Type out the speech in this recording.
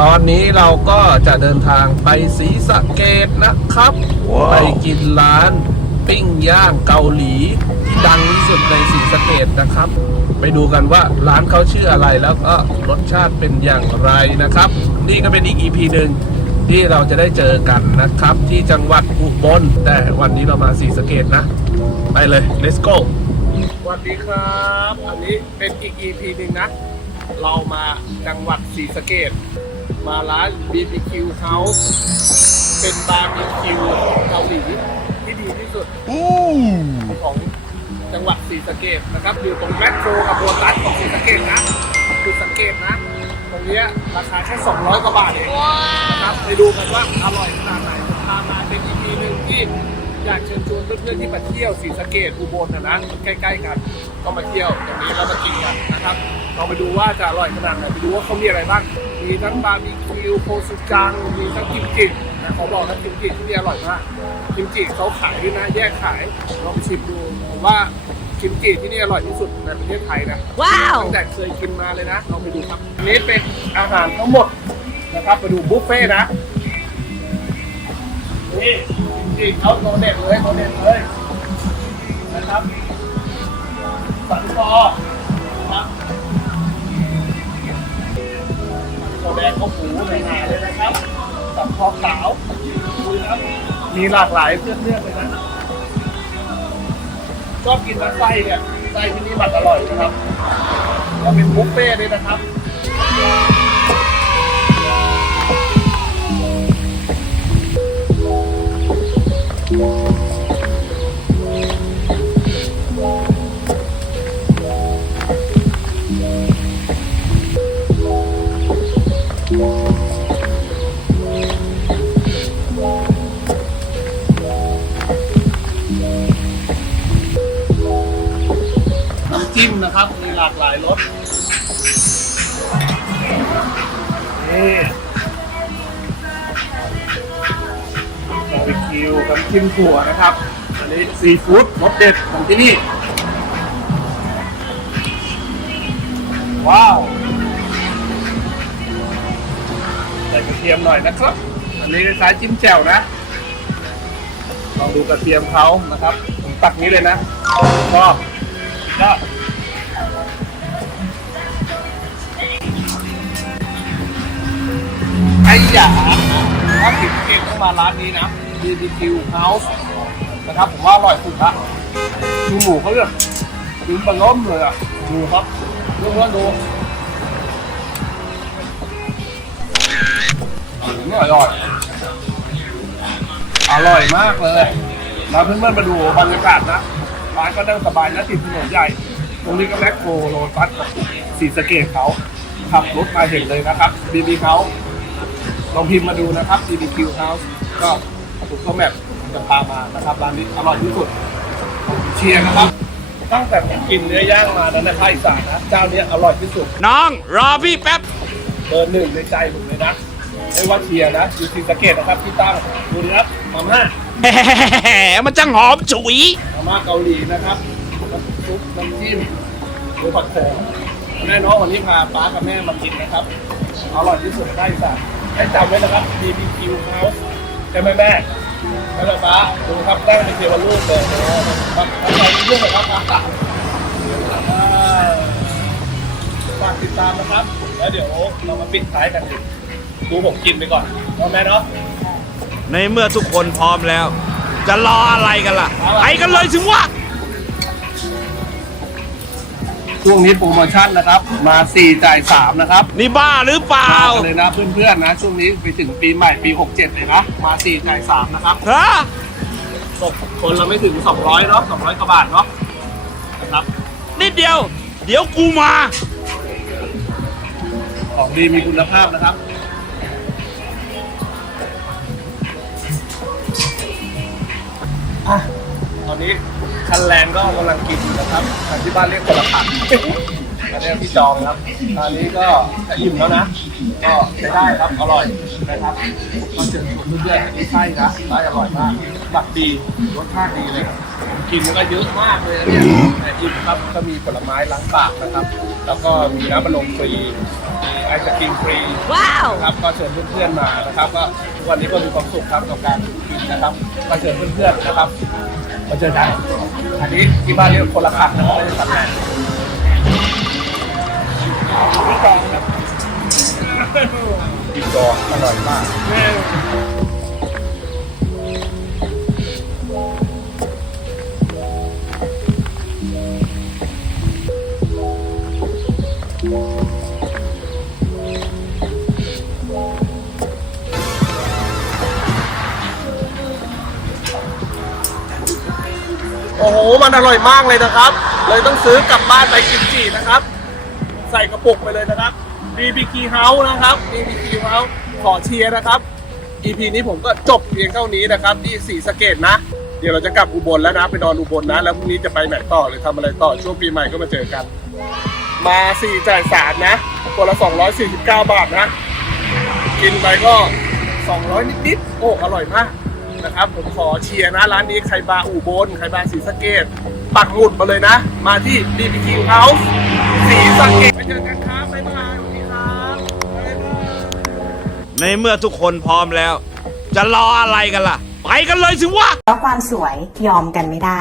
ตอนนี้เราก็จะเดินทางไปศรีสะเกดนะครับไปกินร้านปิ้งย่างเกาหลีที่ดังที่สุดในศรีสะเกดนะครับ ไปดูกันว่าร้านเขาชื่ออะไรแล้วก็รสชาติเป็นอย่างไรนะครับ นี่ก็เป็นอีก EP หนึ่งที่เราจะได้เจอกันนะครับ ที่จังหวัดอุบลแต่วันนี้เรามาศรีสะเกดนะ ไปเลย let's go สวัสดีครับ อันนี้เป็นอีก EP หนึ่งนะ เรามาจังหวัดศรีสะเกด มาร้าน BBQ House เป็นบาร์บีคิวเกาหลีที่ดีที่สุดของจังหวัดศรีสะเกดนะครับ อยู่ตรงแมคโครกับโบตัสของศรีสะเกดนะคือสังเกตนะ ตรงนี้ราคาแค่ 200 กว่าบาทเองนะครับไปดูกันว่าอร่อยขนาดไหนพามาเป็น EP หนึ่งที่อยากเชิญชวนเพื่อนๆที่มาเที่ยวศรีสะเกดอุบลนะนะใกล้ๆกันก็มาเที่ยวตรงนี้แล้วมากินกันนะครับ ลองไปดูว่าจะอร่อยขนาดไหนไปดูว่าเขามีอะไรบ้างมีทั้งบาร์บีคิวโพสุจังมีทั้งกิมจินะเขาบอกนะกิมจิที่นี่อร่อยมากกิมจิเขาขายด้วยนะแยกขายลองชิมดูผมว่ากิมจิที่นี่อร่อยที่สุดในประเทศไทยนะว้าวตั้งแต่เคยกินมาเลยนะลองไปดูครับอันนี้เป็นอาหารทั้งหมดนะครับไปดูบุฟเฟ่ต์นะนี่จริงๆเขาโดเด็ดเลยโดเด็ดเลยนะครับ มีหลากหลายเพื่อนเลือกเลยนะชอบกินน้ำไส้เนี่ยไส้ที่นี่มันอร่อยนะครับก็เป็นบุฟเฟ่ต์ด้วยนะครับายรสนี่บาร์บีคิวกับจิ้มถั่วนะครับ อันนี้ซีฟู้ดรสเด็ดของที่นี่ ว้าว ใส่กระเทียมหน่อยนะครับ อันนี้คล้ายจิ้มแจ่วนะลองดูกระเทียมเขานะครับผมตักนี้เลยนะก็ก็ไอ้ หยาถ้าติดเกมต้องมาร้านนี้นะ BBQ House นะครับผมว่าอร่อยสุดละดูหมูเขาแบบดูมันล้มเลยอะดูครับดูว่าดูอืมอร่อย อร่อยมากเลยนะเพื่อนๆมาดูบรรยากาศนะร้านก็นั่งสบายนะติดถนนใหญ่ ตรงนี้ก็แมคโครโรตัสกับสีสเกตเขาขับรถมาเห็นเลยนะครับบีบีเขา ลองพิมพ์มาดูนะครับ BBQ House ก็ถูกก็แมปจะพามานะครับร้านนี้อร่อยที่สุดเชียร์นะครับ ตั้งแต่ผมกินเนื้อย่างมานั้นนะภาคอีสานนะเจ้านี้อร่อยที่สุดน้องรอพี่แป๊บเบอร์หนึ่งในใจผมเลยนะไม่ว่าเชียร์นะอยู่ศรีสะเกดนะครับที่ตั้งดูนะครับมาม่าแหมมันจังหอมฉุยมาม่าเกาหลีนะครับน้ำซุปน้ำจิ้มหรือผัดโขมแม่น้องวันนี้พาป้ากับแม่มากินนะครับอร่อยที่สุดได้สัตว์ ให้จำไว้นะครับ BBQ House ใช่ไหมแม่แล้วก็ป้าดูครับตั้งเป็นเทวรูปเลยนะครับอร่อยที่สุดเลยครับป้าฝากติดตามนะครับ แล้วเดี๋ยวเรามาปิดท้ายกันดิดูผมกินไปก่อนเอาแม่เนาะในเมื่อทุกคนพร้อมแล้ว จะรออะไรกันล่ะ ไปกันเลยสิวะ ช่วงนี้โปรโมชั่นนะครับ มา4จ่าย3นะครับนี่บ้าหรือเปล่า มากันเลยนะเพื่อนๆนะ ช่วงนี้ไปถึงปีใหม่ปี 67 เลยนะ มา4จ่าย3นะครับฮะตกคนเราไม่ถึง 200เนาะ200กว่าบาทเนาะนะครับนิดเดียว เดี๋ยวกูมา ของดีมีคุณภาพนะครับ อนนี้คันแรงก็กำลังกินอยู่นะครับทางที่บ้านเรียกคนละพันอันนี้พี่จองครับอันนี้ก็จะอิ่มแล้วนะ ก็ใช้ได้ครับ อร่อยนะครับก็เชิญชวนเพื่อนๆอันนี้ไส้นะไส้อร่อยมากหมักดีรสชาติดีเลยกินก็เยอะมากเลยนะเนี่ยแต่อิ่มครับก็มีผลไม้ล้างปากนะครับ แล้วก็มีน้ำบัลลมฟรีมีไอศกรีมฟรีว้าวนะครับก็เชิญเพื่อนๆมานะครับ ก็ทุกวันนี้ก็มีความสุขครับกับการกินนะครับก็เชิญเพื่อนๆนะครับ มาเจอกัน อันนี้ที่บ้านเรียกคนละขัดนะครับไม่ได้ขัดแรงพี่กองครับพี่กองอร่อยมาก โอ้โห มันอร่อยมากเลยนะครับ เลยต้องซื้อกลับบ้านไปกินจีนะครับ ใส่กระปุกไปเลยนะครับ BBQ House นะครับ BBQ House ขอเชียร์นะครับ EP นี้ผมก็จบเพียงเท่านี้นะครับที่สีสะเกตนะ เดี๋ยวเราจะกลับอุบลแล้วนะ ไปนอนอุบลนะ แล้วพรุ่งนี้จะไปไหนต่อหรือทำอะไรต่อช่วงปีใหม่ก็มาเจอกัน มาสี่จ่ายสามนะคนละ 249 บาทนะ กินไปก็ 200 นิดๆโอ้อร่อยมาก นะครับ ผมขอเชียร์นะ ร้านนี้ใครบาอู่บนใครบาสีสะเกดปักหมุดมาเลยนะ มาที่ BBQ House สีสะเกดไปเจอกันครับบ๊ายบายสวัสดีครับบ๊ายบายในเมื่อทุกคนพร้อมแล้ว จะรออะไรกันล่ะ ไปกันเลยสิวะแล้วความสวยยอมกันไม่ได้